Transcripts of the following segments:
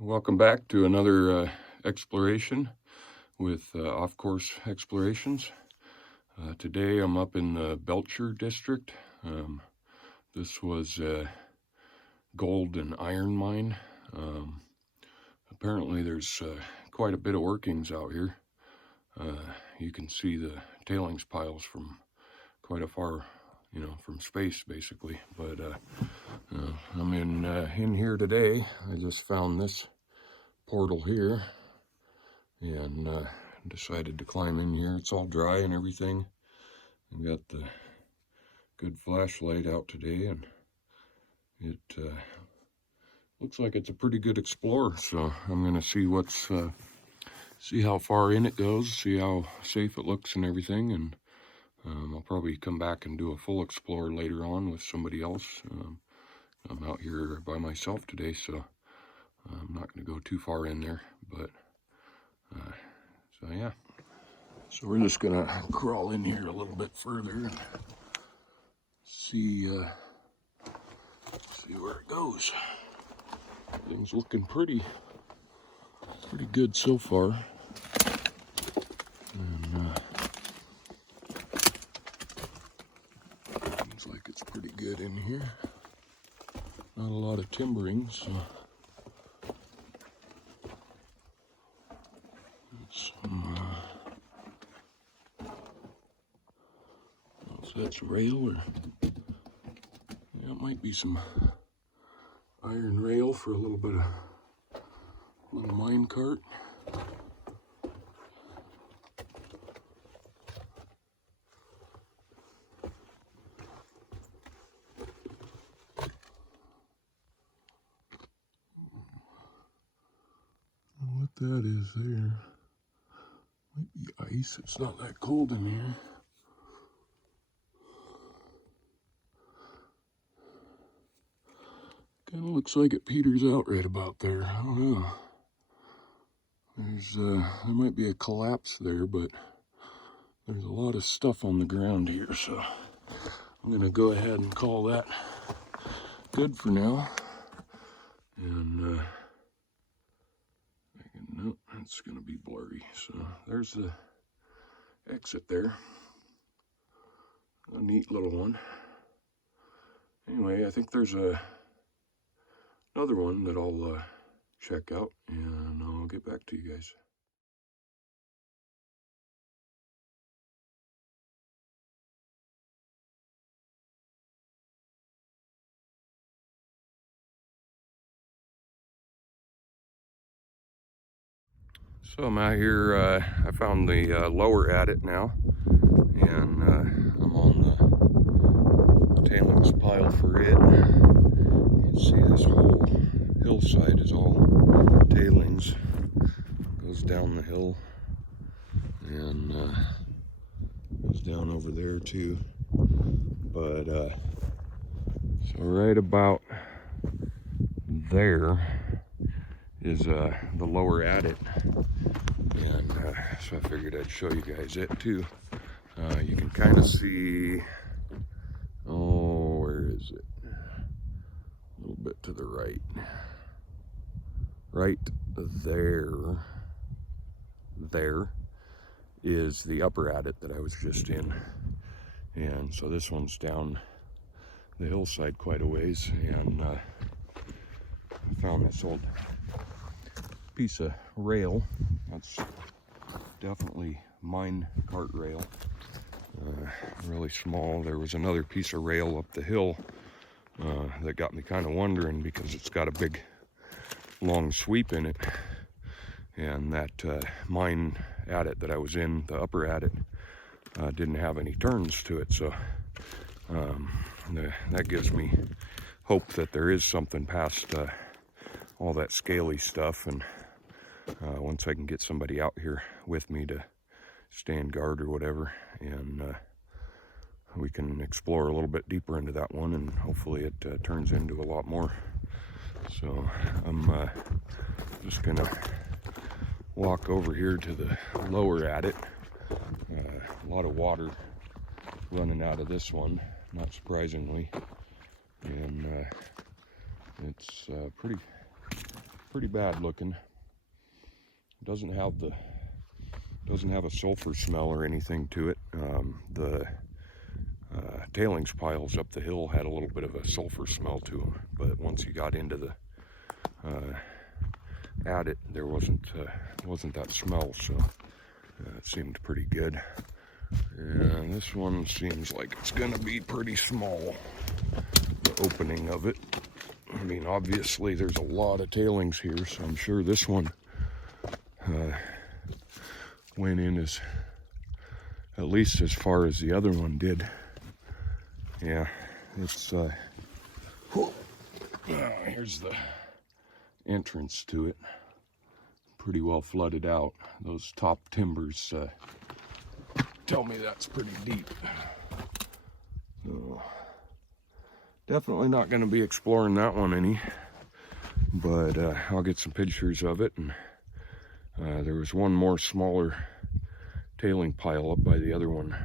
Welcome back to another exploration with off-course explorations. Today I'm up in the Belcher District. This was a gold and iron mine. Apparently there's quite a bit of workings out here. You can see the tailings piles from quite a far, from space basically. But I'm in here today. I just found this portal here and decided to climb in here. It's all dry and everything. I've got the good flashlight out today, and it looks like it's a pretty good explorer. So I'm gonna see see how far in it goes, see how safe it looks and everything, and I'll probably come back and do a full explore later on with somebody else. I'm out here by myself today, so I'm not going to go too far in there, but so yeah. So we're just going to crawl in here a little bit further and see where it goes. Things looking pretty good so far. And seems like it's pretty good in here. Not a lot of timbering, so that's rail, or yeah, it might be some iron rail for a little mine cart. What that is there might be ice. It's not that cold in here. Kind of looks like it peters out right about there. I don't know. There might be a collapse there, but there's a lot of stuff on the ground here, so I'm gonna go ahead and call that good for now. And nope, it's gonna be blurry. So there's the exit there. A neat little one. Anyway, I think there's another one that I'll check out, and I'll get back to you guys. So I'm out here, I found the lower adit now, and I'm on the tailings pile for it. You can see this whole hillside is all tailings. Goes down the hill and goes down over there too. But so right about there is the lower adit, and so I figured I'd show you guys it too. You can kind of see, oh, where is it? A little bit to the right. Right there is the upper adit that I was just in. And so this one's down the hillside quite a ways, and I found this old piece of rail. That's definitely mine cart rail. Really really small. There was another piece of rail up the hill that got me kind of wondering, because it's got a big long sweep in it, and that mine adit that I was in, the upper adit, didn't have any turns to it. So that gives me hope that there is something past all that scaly stuff. And once I can get somebody out here with me to stand guard or whatever, and we can explore a little bit deeper into that one, and hopefully it turns into a lot more. So I'm just gonna walk over here to the lower adit. A lot of water running out of this one, not surprisingly, and it's pretty bad looking. Doesn't have a sulfur smell or anything to it. The tailings piles up the hill had a little bit of a sulfur smell to them, but once you got into the adit, there wasn't that smell, so it seemed pretty good. And this one seems like it's gonna be pretty small, the opening of it. I mean, obviously there's a lot of tailings here, so I'm sure this one went in at least as far as the other one did. Yeah, it's here's the entrance to it. Pretty well flooded out. Those top timbers tell me that's pretty deep. So definitely not going to be exploring that one any, but I'll get some pictures of it. And there was one more smaller tailing pile up by the other one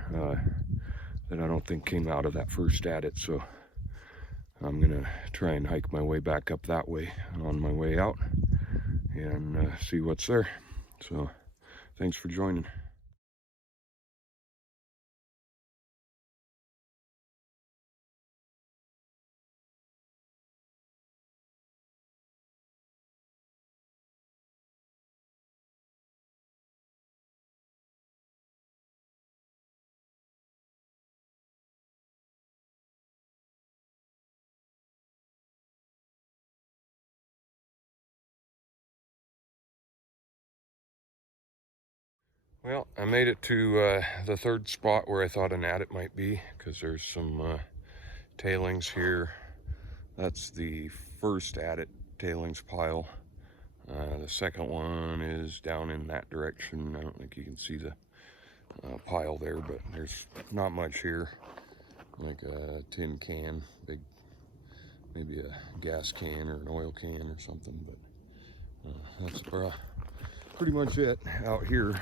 that I don't think came out of that first adit, so I'm gonna try and hike my way back up that way on my way out and see what's there. So thanks for joining. Well, I made it to the third spot where I thought an adit might be, because there's some tailings here. That's the first adit tailings pile. The second one is down in that direction. I don't think you can see the pile there, but there's not much here. Like a tin can, big, maybe a gas can or an oil can or something, but that's pretty much it out here.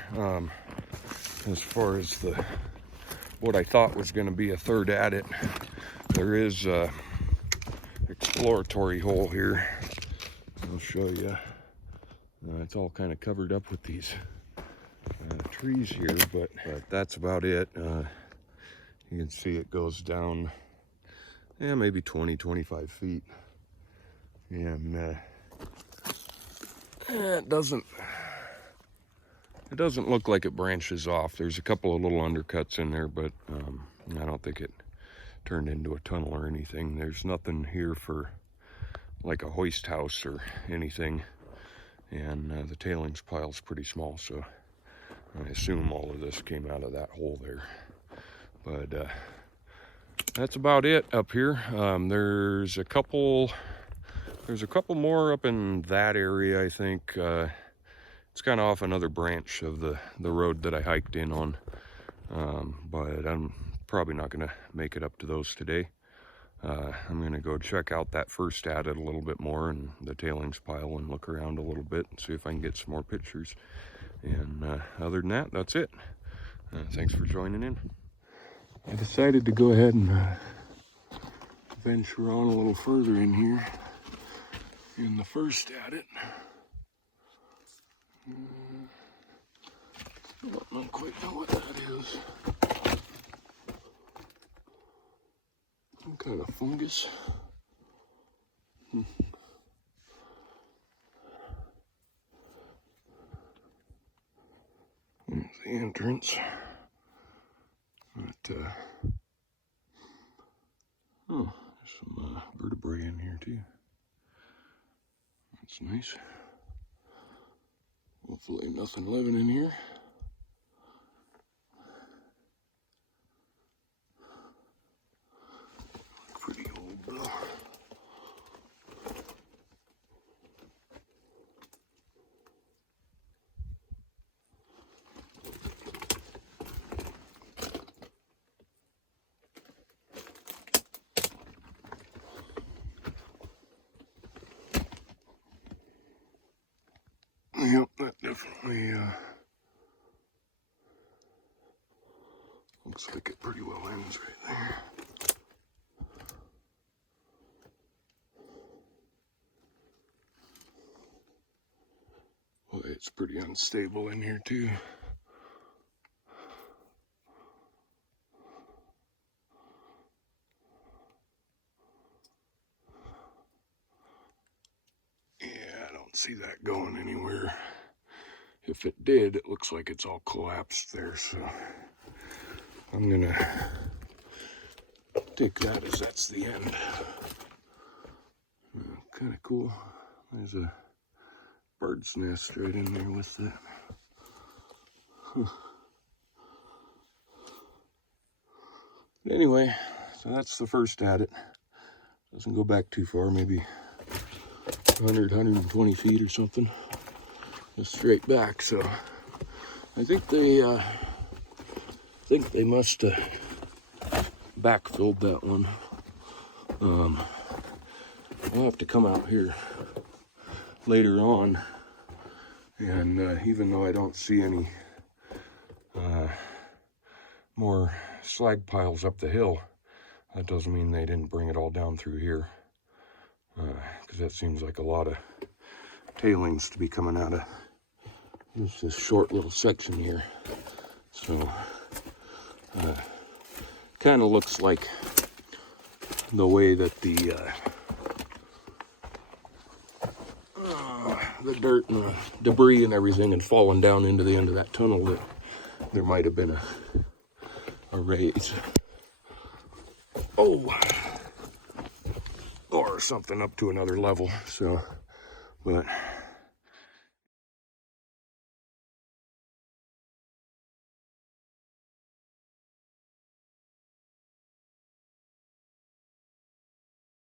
As far as what I thought was going to be a third adit, there is a exploratory hole here. I'll show you. It's all kind of covered up with these trees here, but that's about it. You can see it goes down, yeah, maybe 20-25 feet, and it doesn't look like it branches off. There's a couple of little undercuts in there, but I don't think it turned into a tunnel or anything. There's nothing here for like a hoist house or anything, and the tailings pile's pretty small, so I assume all of this came out of that hole there. But that's about it up here. There's a couple more up in that area, I think. It's kind of off another branch of the road that I hiked in on, but I'm probably not going to make it up to those today. I'm going to go check out that first adit a little bit more, and the tailings pile, and look around a little bit and see if I can get some more pictures. And other than that, that's it. Thanks for joining in. I decided to go ahead and venture on a little further in here in the first adit. I don't quite know what that is. Some kind of fungus. There's the entrance. But vertebrae in here too. That's nice. Hopefully nothing living in here. Pretty old though. Yep, that definitely looks like it pretty well ends right there. Well, it's pretty unstable in here too. Yeah, I don't see that going anywhere. If it did, it looks like it's all collapsed there, so I'm gonna take that as that's the end. Kind of cool. There's a bird's nest right in there with that. Huh. But anyway, so that's the first adit. Doesn't go back too far, maybe 100, 120 feet or something. Just straight back, so I think they must have backfilled that one. I'll have to come out here later on, and even though I don't see any more slag piles up the hill, that doesn't mean they didn't bring it all down through here, because that seems like a lot of tailings to be coming out of just this short little section here. So kind of looks like the way that the dirt and the debris and everything had fallen down into the end of that tunnel, that there might have been a raise. Oh, or something up to another level. So, but